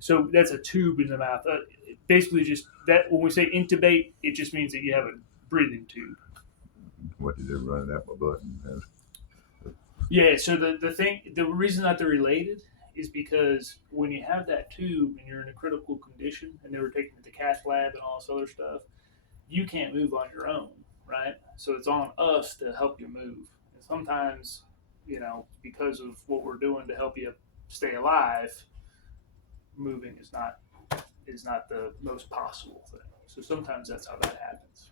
So that's a tube in the mouth. Basically, just that when we say intubate, it just means that you have a breathing tube. What did it run out my butt? Yeah. So the reason that they're related is because when you have that tube and you're in a critical condition, and they were taken to the cath lab and all this other stuff, you can't move on your own, right? So it's on us to help you move. And sometimes, because of what we're doing to help you stay alive, moving is not the most possible thing. So sometimes that's how that happens.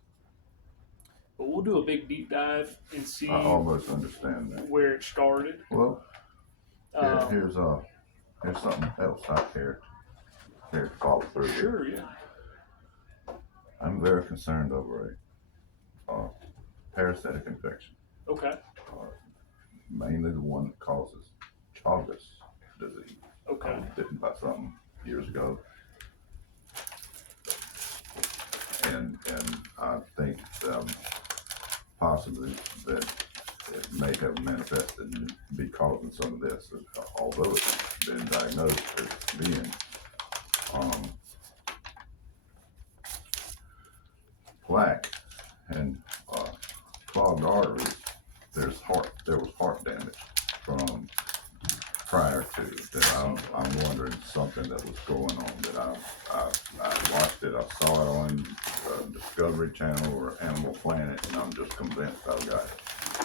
But we'll do a big deep dive and see I almost understand that. where it started. Well, here's something else out here to follow through with. Sure, yeah. I'm very concerned over a parasitic infection. Okay. Mainly the one that causes Chagas disease. Okay. I was bitten by something years ago. And I think possibly that it may have manifested and be causing some of this, although it's been diagnosed as being plaque and clogged arteries. There was heart damage from prior to that. I'm wondering something that was going on that I watched it. I saw it on Discovery Channel or Animal Planet, and I'm just convinced I've got it.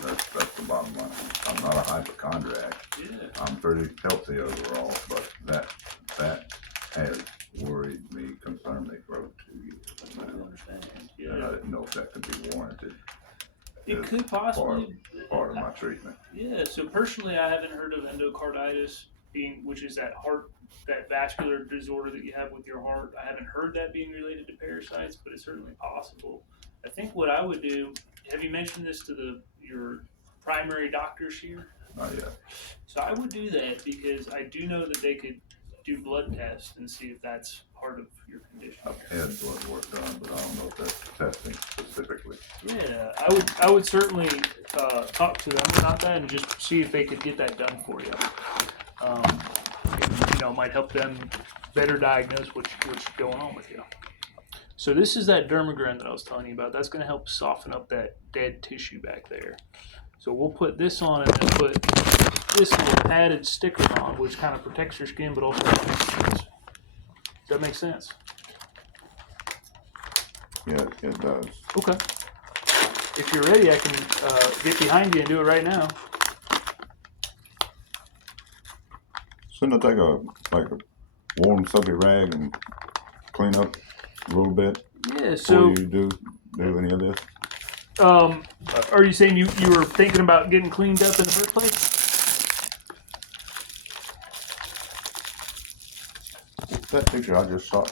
That's the bottom line. I'm not a hypochondriac. Yeah. I'm pretty healthy overall, but that has worried me, concerned me for over 2 years. I understand. Yeah. And I didn't know if that could be warranted. It could possibly part of my treatment. Yeah. So personally, I haven't heard of endocarditis which is that vascular disorder that you have with your heart. I haven't heard that being related to parasites, but it's certainly possible. I think what I would do. Have you mentioned this to your primary doctors here? Not yet. So I would do that because I do know that they could do blood tests and see if that's part of your condition. I've had blood work done, but I don't know if that's testing specifically. Yeah, I would certainly talk to them about that and just see if they could get that done for you. Might help them better diagnose what's going on with you. So this is that dermagram that I was telling you about. That's going to help soften up that dead tissue back there. So we'll put this on and then put this little padded sticker on, which kind of protects your skin, but also does that make sense? Yeah, it does. Okay. If you're ready, I can get behind you and do it right now. Shouldn't I take a warm soapy rag and clean up a little bit? Yeah. So before you do any of this? Are you saying you were thinking about getting cleaned up in the first place? That picture I just saw,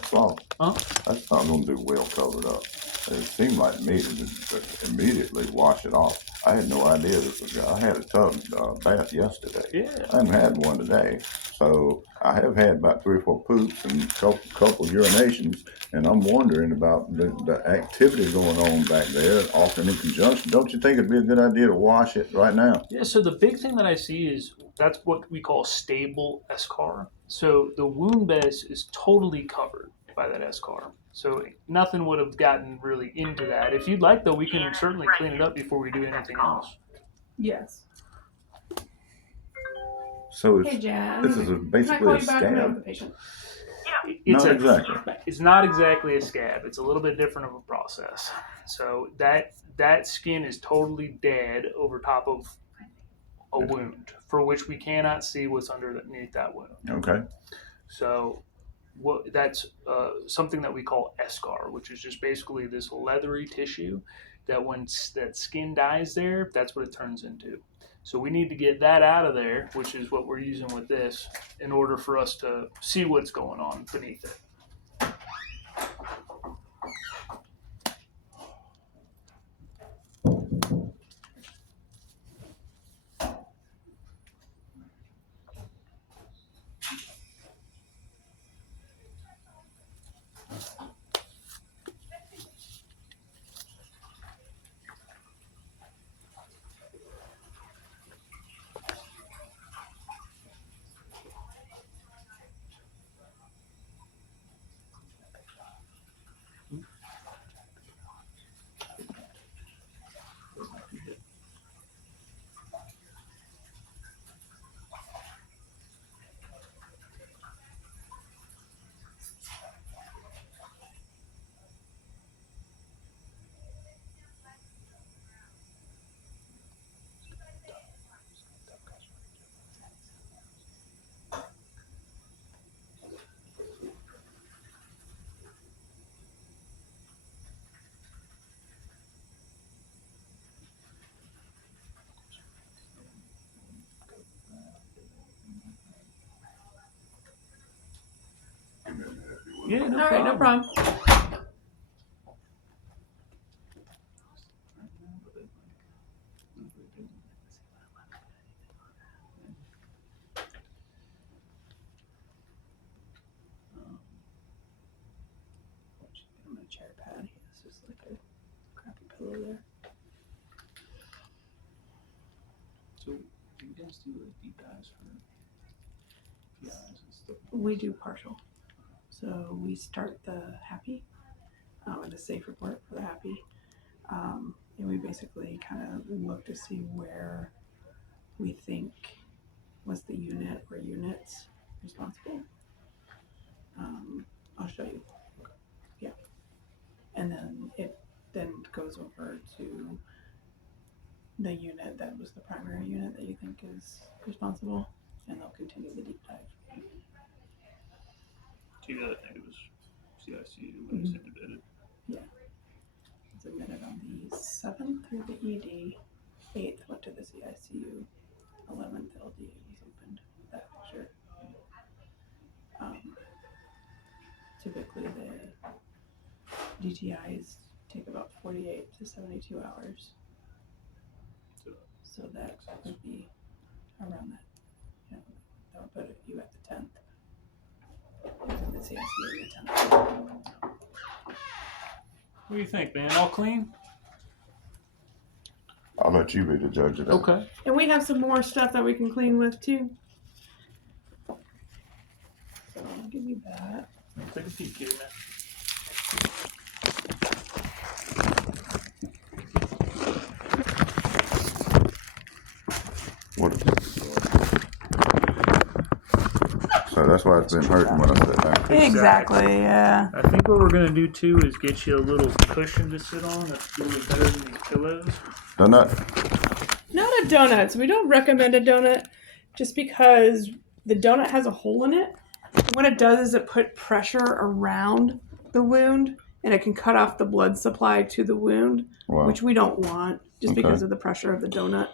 Huh? that's not going to do well covered up. It seemed like me to immediately wash it off. I had no idea this was. I had a tub bath yesterday. Yeah. I haven't had one today. So I have had about 3 or 4 poops and a couple urinations, and I'm wondering about the activity going on back there, often in conjunction. Don't you think it'd be a good idea to wash it right now? Yeah, so the big thing that I see is that's what we call stable eschar. So the wound base is totally covered by that eschar. So nothing would have gotten really into that. If you'd like, though, we can certainly clean it up before we do anything else. Yes. So Hey, Jan. this is basically a scab. Not exactly. It's not exactly a scab. It's a little bit different of a process. So that skin is totally dead over top of a wound for which we cannot see what's underneath that wound. Okay. So that's something that we call eschar, which is just basically this leathery tissue that when that skin dies there, that's what it turns into. So we need to get that out of there, which is what we're using with this, in order for us to see what's going on beneath it. Yeah, no All right, no problem. problem. I'm gonna chair pad. It's just like a crappy pillow there. So, do you guys do like deep dives for PIs and stuff? We do partial. So we start the happy and a safe report for the happy. And we basically kind of look to see where we think was the unit or units responsible. I'll show you. Yeah. And then it then goes over to the unit that was the primary unit that you think is responsible, and they'll continue the deep dive. Do you know, I think it was CICU when it's admitted. Yeah. It's admitted on the 7th through the ED, 8th went to the CICU, 11th LD was opened, that picture. Typically the DTIs take about 48 to 72 hours. So that would be around that. You know, that would put you at the 10th. And the CICU the 10th. What do you think, man? All clean? I'll let you be the judge of that. Okay. And we have some more stuff that we can clean with too. So I'll give you that. Take a peek here, man. What? So that's why it's been hurting when I sit down. Exactly, yeah. I think what we're gonna do too is get you a little cushion to sit on that's a little better than these pillows. Donut? Not a donut. So we don't recommend a donut just because the donut has a hole in it. What it does is it put pressure around the wound and it can cut off the blood supply to the wound, Wow. which we don't want just because of the pressure of the donut.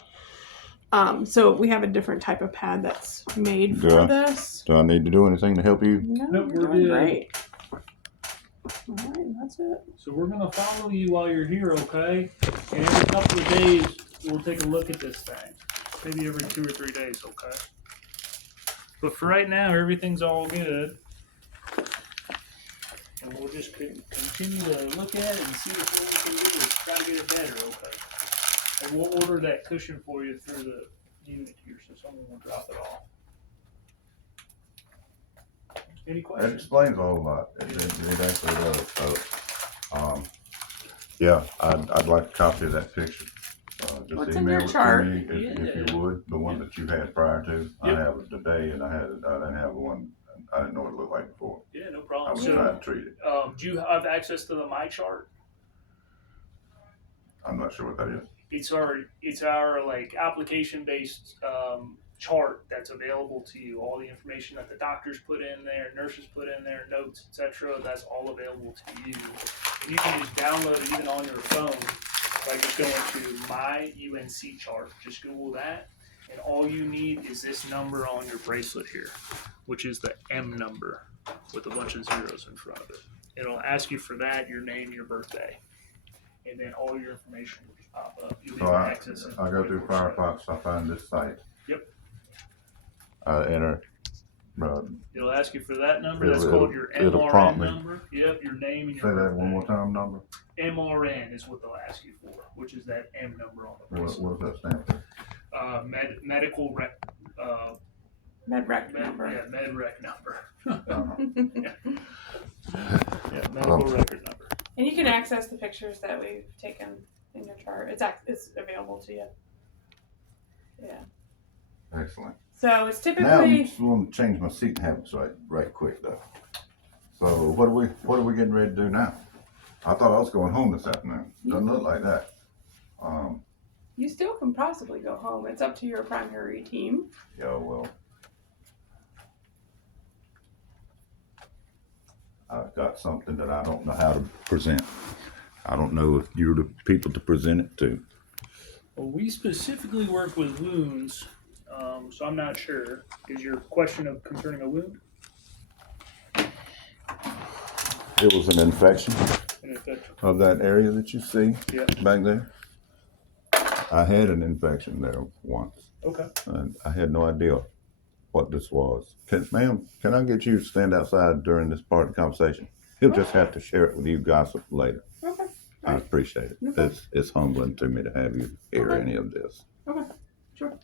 So we have a different type of pad that's made for this. Do I need to do anything to help you? No, Nope, you're we're doing good. great. All right, that's it. So we're gonna follow you while you're here, okay? And every couple of days we'll take a look at this thing. Maybe every 2 or 3 days, okay? But for right now, everything's all good. And we'll just continue to look at it and see what we can do to try to get it better, okay? And we'll order that cushion for you through the unit here, so someone will drop it off. Any It questions? explains a whole lot. It actually does. So, yeah, I'd like a copy of that picture. Just What's in email your it chart? to me if you would. The one that you had prior to. I Yep. have it today, and I didn't have one. I didn't know what it looked like before. Yeah, no I problem. was So, trying to treat it. do you have access to the My Chart? I'm not sure what that is. It's our like application based chart that's available to you. All the information that the doctors put in there, nurses put in there, notes, etc. That's all available to you. And you can just download it even on your phone by just going to My UNC Chart. Just Google that, and all you need is this number on your bracelet here, which is the M number with a bunch of zeros in front of it. It'll ask you for that, your name, your birthday. And then all your information will just pop up. You'll be So able to access it. I go through 24/7. Firefox. I find this site. Yep. I enter. It'll ask you for that number. That's It'll- called your it'll MRN prompt me. number. Yep, your name and Say your that birthday. one more time. Number. MRN is what they'll ask you for, which is that M number on the bracelet. What does that stand for? Medical rec. MedRec number. Yeah, MedRec number. Uh-huh. Yeah, medical record number. And you can access the pictures that we've taken in your chart. It's available to you. Yeah. Excellent. So it's Now typically I'm just want to change my seat habits right quick though. So what are we getting ready to do now? I thought I was going home this afternoon. Doesn't look like that. you still can possibly go home. It's up to your primary team. Yeah, well, I've got something that I don't know how to present. I don't know if you're the people to present it to. Well, we specifically work with wounds, so I'm not sure. Is your question of concerning a wound? it was an infection An infection. of that area that you see Yeah. back there. I had an infection there once, Okay. and I had no idea what this was. Ma'am, can I get you to stand outside during this part of the conversation? He'll just have to share it with you gossip later. Okay. I appreciate it. Okay. It's humbling to me to have you hear Okay. any of this. Okay. Sure.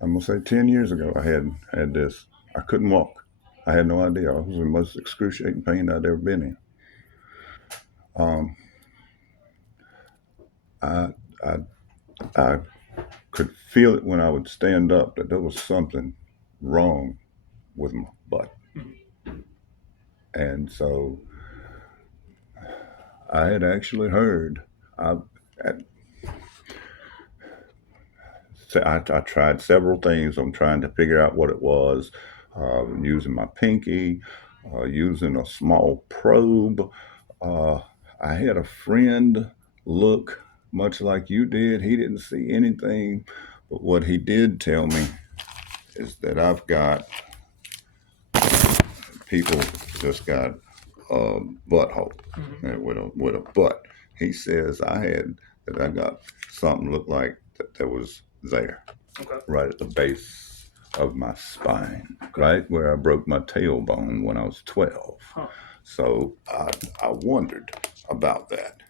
I'm gonna say 10 years ago I had this. I couldn't walk. I had no idea. I was in the most excruciating pain I'd ever been in. I I I could feel it when I would stand up that there was something wrong with my butt. And so I had actually heard. I I tried several things. I'm trying to figure out what it was, using my pinky, using a small probe. Uh, I had a friend look much like you did. He didn't see anything, but what he did tell me is that I've got people just got a butthole with a butt. He says I got something look like that was there. Okay. Right at the base of my spine, right where I broke my tailbone when I was 12. Huh. So I wondered about that.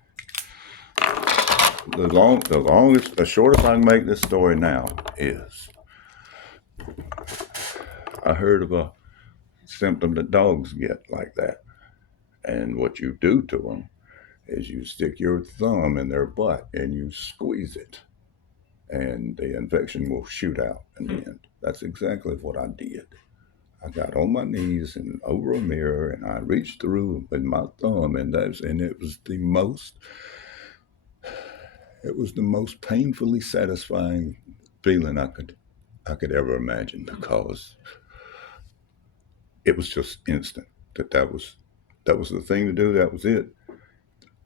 The shortest I can make this story now is I heard of a symptom that dogs get like that. And what you do to them is you stick your thumb in their butt and you squeeze it, and the infection will shoot out in the end. That's exactly what I did. I got on my knees and over a mirror, and I reached through with my thumb, and it was the most painfully satisfying feeling I could ever imagine, because it was just instant. That was the thing to do. That was it.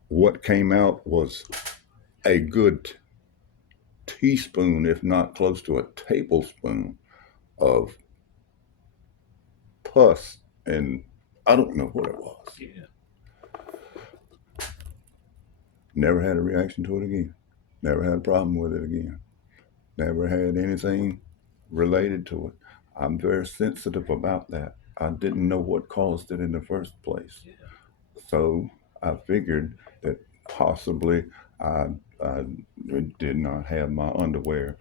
What came out was a good teaspoon, if not close to a tablespoon, of pus, and I don't know what it was. Yeah. Never had a reaction to it again. Never had a problem with it again. Never had anything related to it. I'm very sensitive about that. I didn't know what caused it in the first place. Yeah. So I figured that possibly I did not have my underwear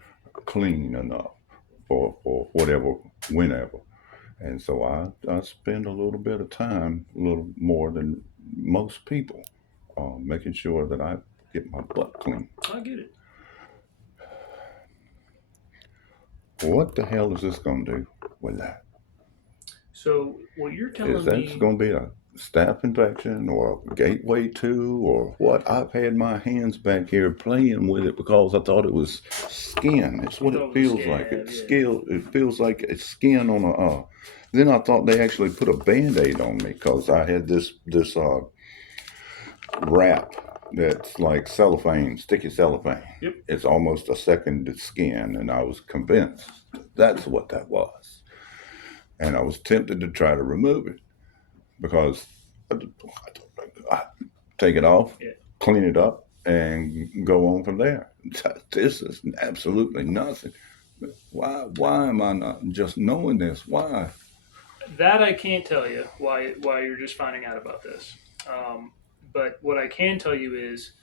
clean enough for whatever, whenever. And so I spend a little bit of time, a little more than most people, making sure that I get my butt clean. I get it. What the hell is this going to do with that? So what you're telling Is that me? going to be a staph infection or a gateway to, or what? I've had my hands back here playing with it because I thought it was skin. It's what it feels like. It's skill. It feels like it's skin on a. Then I thought they actually put a Band-Aid on me because I had this wrap that's like cellophane, sticky cellophane. Yep. It's almost a second skin, and I was convinced that's what that was. And I was tempted to try to remove it because I take it off, clean it up, and go on from there. This is absolutely nothing. Why am I not just knowing this? Why? That I can't tell you why you're just finding out about this. But what I can tell you is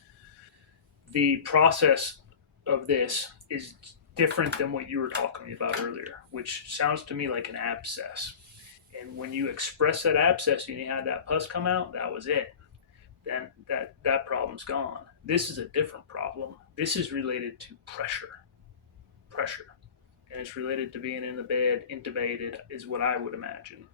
the process of this is different than what you were talking about earlier, which sounds to me like an abscess. And when you express that abscess and you had that pus come out, that was it. Then that problem's gone. This is a different problem. This is related to pressure, and it's related to being in the bed, intubated, is what I would imagine.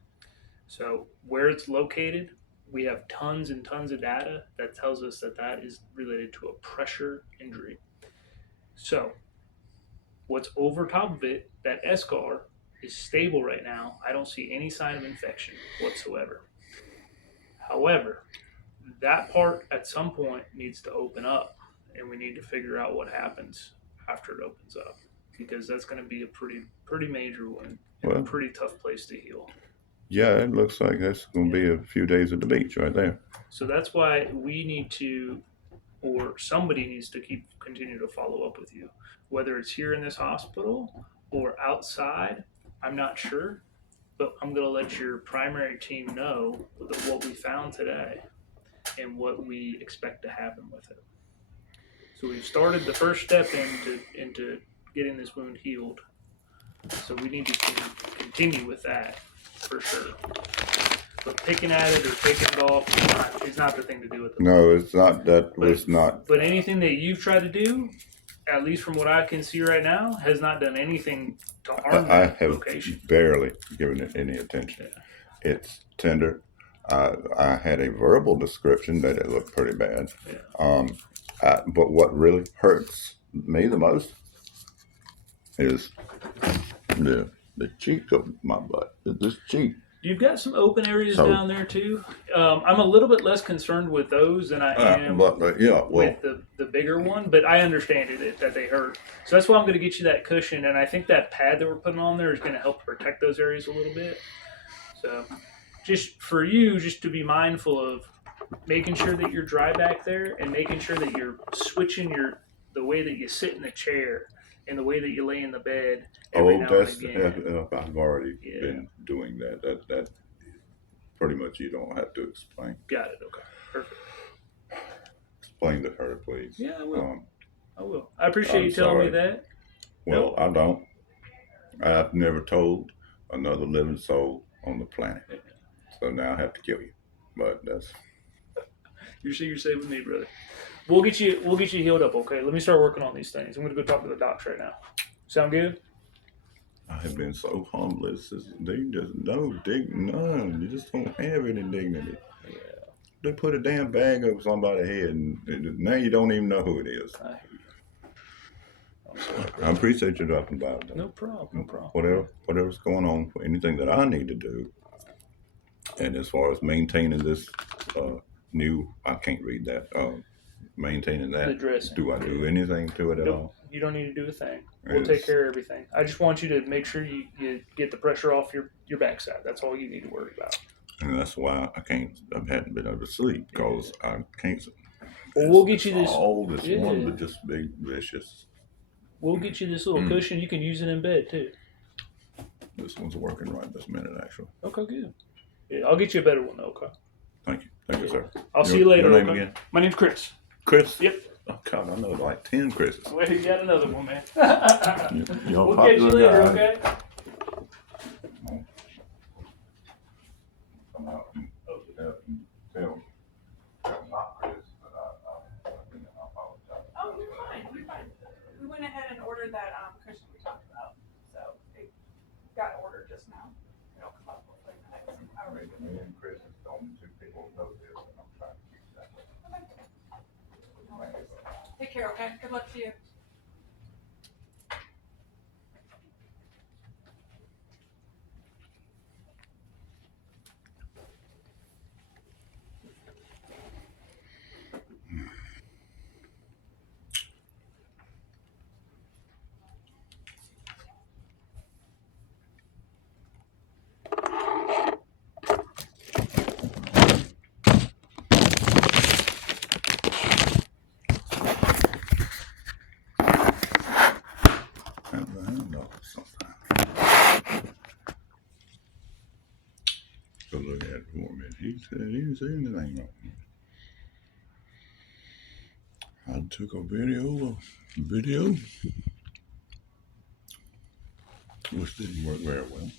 So where it's located, we have tons and tons of data that tells us that that is related to a pressure injury. So what's over top of it, that eschar is stable right now. I don't see any sign of infection whatsoever. However, that part at some point needs to open up, and we need to figure out what happens after it opens up, because that's going to be a pretty major one and a Well, pretty tough place to heal. yeah, it looks like that's going to be a few days at the beach right there. So that's why we need to, or somebody needs to continue to follow up with you, whether it's here in this hospital or outside. I'm not sure, but I'm going to let your primary team know what we found today and what we expect to happen with it. So we've started the first step into getting this wound healed. So we need to continue with that for sure. But picking at it or taking it off is not the thing to do with it. No, it's not. That was not. But anything that you've tried to do, at least from what I can see right now, has not done anything to harm I the have location. barely given it any attention. Yeah. It's tender. I had a verbal description that it looked pretty bad. Yeah. But what really hurts me the most is the cheek of my butt. This cheek. You've got some open areas down there too. I'm a little bit less concerned with those than I am with the bigger one, but I understand that they hurt. So that's why I'm going to get you that cushion, and I think that pad that we're putting on there is going to help protect those areas a little bit. So just for you, just to be mindful of making sure that you're dry back there and making sure that you're switching the way that you sit in the chair and the way that you lay in the bed every now and again. I've already been doing that. That pretty much you don't have to explain. Got it. Okay. Perfect. Explain to her, please. Yeah, I will. I will. I appreciate you telling me that. Well, I don't. I've never told another living soul on the planet. So now I have to kill you. But that's. You're safe with me, brother. We'll get you healed up, okay? Let me start working on these things. I'm gonna go talk to the docs right now. Sound good? I have been so homeless. They just no none. You just don't have any dignity. Yeah. They put a damn bag over somebody's head, and now you don't even know who it is. I hear you. I'm sorry, I appreciate you dropping by. No problem. No problem. Whatever's going on, anything that I need to do, and as far as maintaining this I can't read that. Maintaining that. The dressing. Do I do anything to it at all? You don't need to do a thing. We'll take care of everything. I just want you to make sure you get the pressure off your backside. That's all you need to worry about. And that's why I haven't been able to sleep, because I can't. Well, we'll get you this. All this one, but just big vicious. We'll get you this little cushion. You can use it in bed too. This one's working right this minute, actually. Okay, good. Yeah, I'll get you a better one though. Okay. Thank you, sir. I'll see you later. Your name again? My name's Chris. Chris? Yep. Oh, God, I know like 10 Chris's. Well, you got another one, man. You're we'll catch you later, guy. okay? Come out and tell not Chris, but I apologize. Oh, you're fine. You're fine. We went ahead and ordered that cushion we talked about, so it got ordered just now. It'll come up hopefully in the next hour. Me and Chris is the only two people who know this, and I'm trying to keep that. Take care, okay? Good luck to you. Go look at it for a minute. He said he didn't say anything wrong. I took a video, which didn't work very well.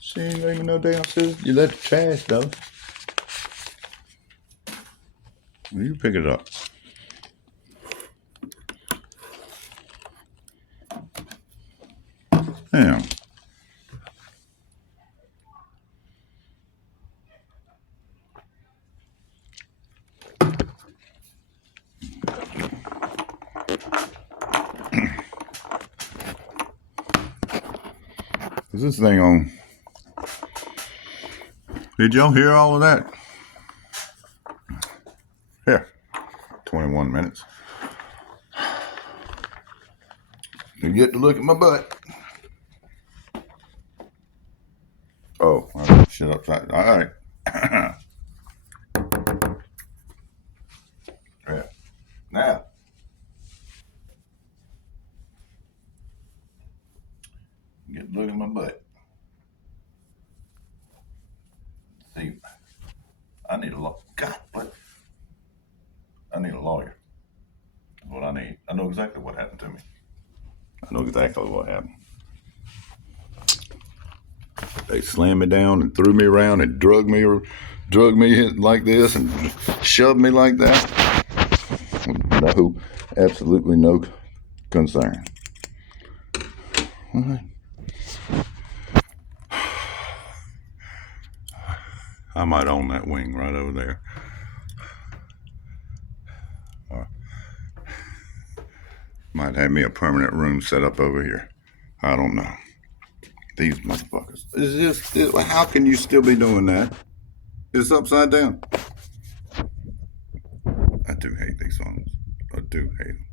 She ain't leaving no damn scissors. You let the trash though. You pick it up. Damn. Is this thing on? Did y'all hear all of that? Here, 21 minutes. You get to look at my butt. Oh, I got shit upside. All right. Yeah. Now, get to look at my butt. See, I need a lawyer. God, what? I need a lawyer. That's what I need. I know exactly what happened to me. I know exactly what happened. They slammed me down and threw me around and drug me like this and shoved me like that. No, absolutely no concern. All right. I might own that wing right over there. Might have me a permanent room set up over here. I don't know. These motherfuckers. How can you still be doing that? It's upside down. I do hate these songs. I do hate them.